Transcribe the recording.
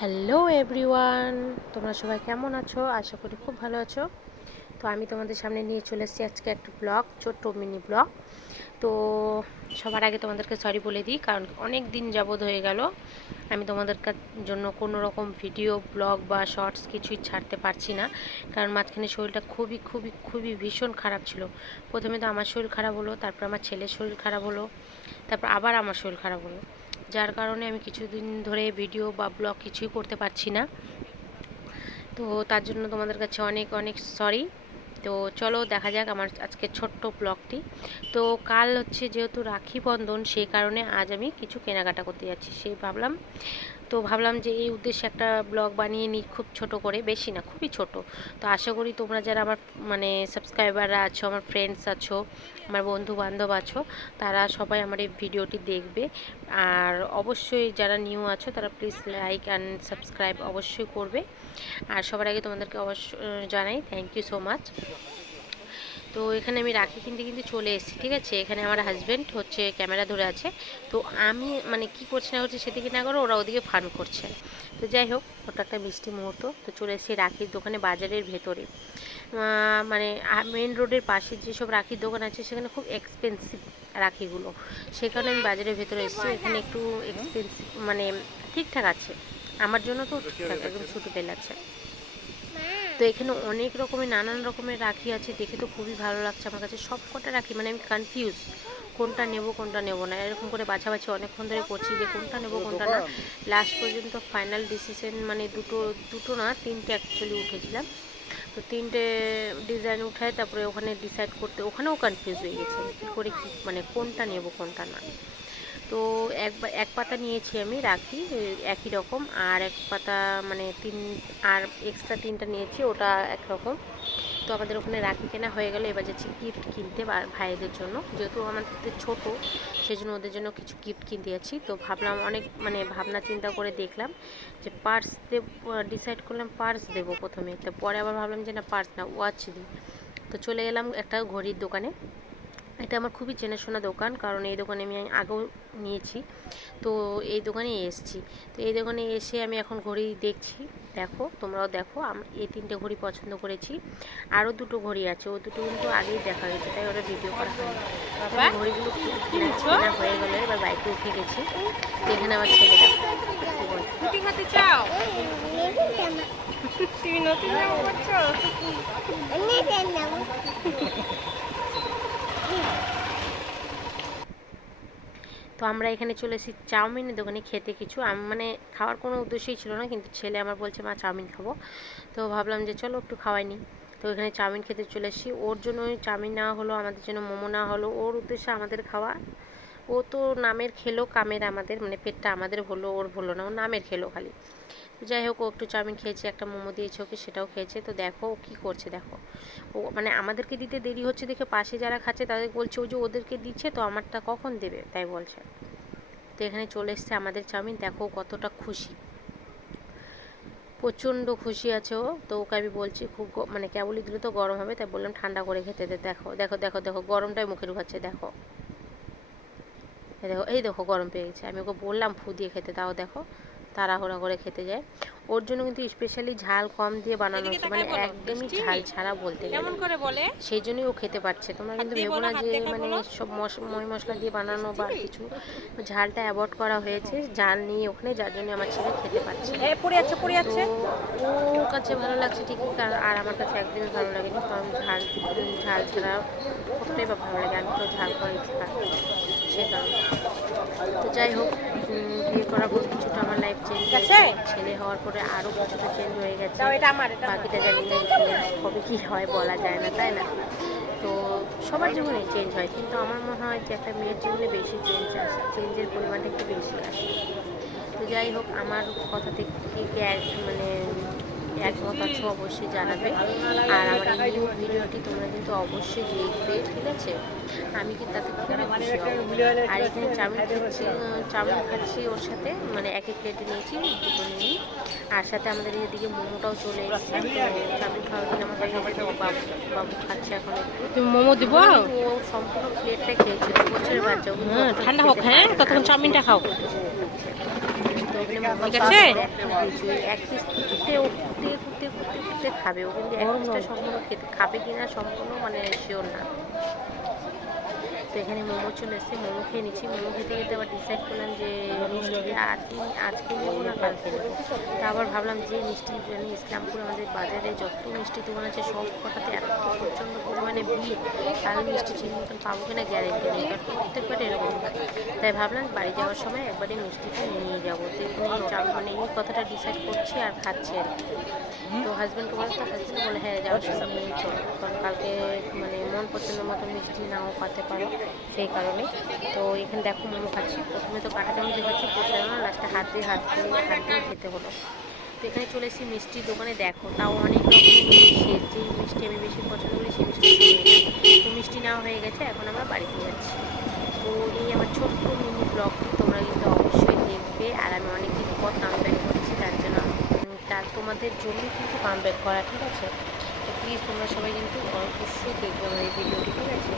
Hello everyone, তোমরা সবাই কেমন আছো? আশা করি খুব ভালো আছো। তো আমি তোমাদের সামনে নিয়ে চলে এসেছি আজকে একটা ব্লগ, ছোট্ট মিনি ব্লগ। তো সবার আগে তোমাদেরকে সরি বলে দিই, কারণ অনেক দিন যাবৎ হয়ে গেল আমি তোমাদের জন্য কোনো রকম ভিডিও ব্লগ বা শর্টস কিছুই ছাড়তে পারছি না। কারণ মাঝখানে শরীরটা খুবই খুবই খুবই ভীষণ খারাপ ছিল। প্রথমে তো আমার শরীর খারাপ হলো, তারপর আমার ছেলের শরীর খারাপ হলো, তারপর আবার আমার শরীর খারাপ হলো, যার কারণে আমি কিছুদিন ধরে ভিডিও বা ব্লগ কিছুই করতে পারছি না। তো তার জন্য তোমাদের কাছে অনেক অনেক সরি। তো চলো দেখা যাক আমার আজকে ছোট্ট ব্লগটি। তো কাল হচ্ছে যেহেতু রাখি বন্ধন, সেই কারণে আজ আমি কিছু কেনাকাটা করতে যাচ্ছি, সেই ভাবলাম যে এই উদ্দেশ্যে একটা ব্লগ বানিয়ে নিই, খুব ছোট করে, বেশি না, খুবই ছোট। তো আশা করি তোমরা যারা আমার সাবস্ক্রাইবাররা আছো, আমার ফ্রেন্ডস আছো, আমার বন্ধু বান্ধব আছো, তারা সবাই আমার এই ভিডিওটি দেখবে। আর অবশ্যই যারা নিউ আছো তারা প্লিজ লাইক অ্যান্ড সাবস্ক্রাইব অবশ্যই করবে। আর সবার আগে তোমাদেরকে অবশ্যই জানাই থ্যাংক ইউ সো মাচ। তো এখানে আমি রাখি কিনতে কিনতে চলে এসেছি, ঠিক আছে। এখানে আমার হাজব্যান্ড হচ্ছে ক্যামেরা ধরে আছে। তো আমি কি করছি না করছি সেদিকে না করো, ওরা ওদিকে ফান করছে। তো যাই হোক, ওটা একটা মিষ্টি মুহূর্ত। তো চলে এসেছি রাখির দোকানে, বাজারের ভেতরে, মেন রোডের পাশে যেসব রাখির দোকান আছে সেখানে খুব এক্সপেন্সিভ রাখিগুলো, সে কারণে আমি বাজারের ভেতরে এসেছি। এখানে একটু এক্সপেন্সিভ ঠিকঠাক আছে আমার জন্য, তো ঠিকঠাক একদম সুটেবল আছে। তো এখানে অনেক রকমের নানান রকমের রাখি আছে, দেখে তো খুবই ভালো লাগছে আমার কাছে। সব কটা রাখি আমি কনফিউজ, কোনটা নেব কোনটা নেব না, এরকম করে বাছাবাছি অনেকক্ষণ ধরে করছি যে কোনটা নেব কোনটা না। লাস্ট পর্যন্ত ফাইনাল ডিসিশন দুটো দুটো না তিনটে অ্যাকচুয়ালি উঠেছিলাম। তো তিনটে ডিজাইন উঠায় তারপরে ওখানে ডিসাইড করতে, ওখানেও কনফিউজ হয়ে গেছে কী করে কী কোনটা নেব কোনটা না। তো এক পাতা নিয়েছি আমি রাখি একই রকম, আর এক পাতা আর এক্সট্রা তিনটা নিয়েছি, ওটা একরকম। তো আমাদের ওখানে রাখি কেনা হয়ে গেল, এবার যাচ্ছি গিফট কিনতে ভাইদের জন্য, যেহেতু আমাদের ছোটো, সেই জন্য ওদের জন্য কিছু গিফট কিনতে যাচ্ছি। তো ভাবলাম অনেক ভাবনা চিন্তা করে দেখলাম যে পার্স ডিসাইড করলাম পার্স দেবো প্রথমে, তো পরে আবার ভাবলাম যে না পার্স না, ওয়াচ দিই। তো চলে গেলাম একটা ঘড়ির দোকানে। এটা আমার খুবই চেনাশোনা দোকান, কারণ এই দোকানে আমি আগেও নিয়েছি। তো এই দোকানে এসেছি। তো এই দোকানে এসে আমি এখন ঘড়ি দেখছি, দেখো তোমরাও দেখো। এই তিনটে ঘড়ি পছন্দ করেছি, আরও দুটো ঘড়ি আছে, ও দুটো কিন্তু আগেই দেখা হয়েছে, তাই ওরা ভিডিও করা হয়নি। ঘড়িগুলো কেনা হয়ে গেলো, এবার বাইকে উঠে গেছি। এখানে আমার ছেলে দেখো কি বলছে, চাও তুমি নতুন জামা পরছো। তো আমরা এখানে চলে এসেছি চাউমিনের দোকানে খেতে। কিছু খাওয়ার কোনো উদ্দেশ্যই ছিল না, কিন্তু ছেলে আমার বলছে মা চাউমিন খাবো। তো ভাবলাম যে চলো একটু খাওয়াই নি। তো এখানে চাউমিন খেতে চলে এসেছি, ওর জন্য চাউমিন নেওয়া হলো, আমাদের জন্য মোমো নেওয়া হলো। ওর উদ্দেশ্যে আমাদের খাওয়া, ও তো নামের খেলো, কামের আমাদের, পেটটা আমাদের হলো, ওর হলো না, ও নামের খেলো খালি। যাই হোক, ও একটু চাউমিন খেয়েছে, একটা মোমো দিয়েছে ওকে, সেটাও খেয়েছে। তো দেখো ও কী করছে, দেখো ও আমাদেরকে দিতে দেরি হচ্ছে দেখে পাশে যারা খাচ্ছে তাদের বলছে ও যে ওদেরকে দিচ্ছে, তো আমারটা কখন দেবে, তাই বলছে। তো এখানে চলে এসছে আমাদের চাউমিন, দেখো কতটা খুশি, প্রচণ্ড খুশি আছে ও। তো ওকে আমি বলছি খুব কেবলই দিলে তো গরম হবে, তাই বললাম ঠান্ডা করে খেতে দে। দেখো দেখো দেখো দেখো গরমটাই মুখে ঢুকাচ্ছে, দেখো দেখো, এই দেখো গরম পেয়ে গেছে। আমি ওকে বললাম ফু দিয়ে খেতে, তাও দেখো তাড়াহুড়া করে খেতে যায়। ওর জন্য কিন্তু স্পেশালি ঝাল কম দিয়ে বানানো হচ্ছে, একদমই ঝাল ছাড়া বলতে গেলে, সেই জন্যই ও খেতে পারছে। তোমরা কিন্তু ভেবো না যে সব মই মশলা দিয়ে বানানো বা কিছু, ঝালটা অ্যাভয়েড করা হয়েছে, ঝাল নিয়ে ওখানে, যার জন্য আমার ছেলে খেতে পারছে। তো ওর কাছে ভালো লাগছে ঠিকই, আর আমার কাছে একদমই ভালো লাগেনি, কারণ ঝাল ছাড়া কতটাই বা ভালো লাগে, আমি তো ঝাল করে সে কারণে। তো যাই হোক, বিয়ে করার পর কিছুটা আমার লাইফ চেঞ্জ হয়েছে, ছেলে হওয়ার পরে আরও কিছুটা চেঞ্জ হয়ে গেছে, বাকিটা জানি না কবে কী হয় বলা যায় না, তাই না। তো সবার জীবনে চেঞ্জ হয়, কিন্তু আমার মনে হয় যে একটা মেয়ের জীবনে বেশি চেঞ্জ আসে, চেঞ্জের পরিমাণটা একটু বেশি আসে। তো যাই হোক, আমার কথা থেকে একমত আছো অবশ্যই জানাবে। আর আমার এই নিউ ভিডিওটি তোমরা কিন্তু অবশ্যই দেখবে, ঠিক আছে। আমি কিন্তু তাতে খুবই খুশি হব। আর এখানে চাউমিন খাচ্ছি ওর সাথে, এক এক প্লেটে নিয়েছি, দুটো নিই। আর সাথে আমাদের এদিকে মোমোটাও চলে এসেছে। তো চাউমিন খাওয়ার দিন আমার কাছে বাবু খাচ্ছে এখন একটু মোমো দিব। ও সম্পূর্ণ প্লেটটা খেয়েছে, 2 বছরের বাচ্চা, ঠান্ডা হোক, হ্যাঁ ততক্ষণ চাউমিনটা খাও। তো এখানে মোমো গেছে এক পিস উঠতে উঠতে উঠতে উঠতে উঠতে খাবে, ও কিন্তু এক পিসটা সম্পূর্ণ খেতে খাবে কিনা সম্পূর্ণ মানে শিওর না। তো এখানে মোমো চলে এসেছে, মোমো খেয়ে নিচ্ছি। মোমো খেতে খেতে আবার ডিসাইড করলাম যে মিষ্টিটা আজকে নেবো না কালকে নেবো। তা আবার ভাবলাম যে মিষ্টি জানি ইসলামপুর আমাদের বাজারে যত মিষ্টি দোকান আছে সব কটাতে এত প্রচণ্ড পরিমাণে ভিড়, কাল মিষ্টি ঠিক মতন পাবো কিনা গ্যারেন্টি নেই, কারণ প্রত্যেকবার এরকম হয়। তাই ভাবলাম বাড়ি যাওয়ার সময় একবারে মিষ্টিটা নিয়ে যাবো। তো এখানে মানে এই কথাটা ডিসাইড করছি আর খাচ্ছি আর কি। তো হাজব্যান্ডকে বলতো, হাজব্যান্ড বলে হ্যাঁ যাওয়ার সময় নিয়ে চলো, কারণ কালকে মানে মন পছন্দ মতো মিষ্টি নাও পাতে পারো সেই কারণে। তো এখানে দেখো মোমো খাচ্ছি, প্রথমে তো কাঁটা চামচ দিয়ে খাচ্ছি, পোষায় না, লাস্টে হাত দিয়ে খেতে হলো। তো এখানে চলে এসেছি মিষ্টির দোকানে, দেখো তাও অনেক রকমের মিষ্টি, যেই মিষ্টি আমি বেশি পছন্দ করি সেই মিষ্টি তো মিষ্টি নেওয়া হয়ে গেছে, এখন আমরা বাড়িতে যাচ্ছি। তো এই আমার ছোট্ট মিনি ব্লগটি তোমরা কিন্তু অবশ্যই দেখবে, আর আমি অনেকদিন পর কামব্যাক করছি, তার জন্য তার তোমাদের জন্যই কিন্তু কামব্যাক করা, ঠিক আছে? তো প্লিজ তোমরা সবাই কিন্তু অবশ্যই দেখবে আমার এই ভিডিওটি, ঠিক আছে?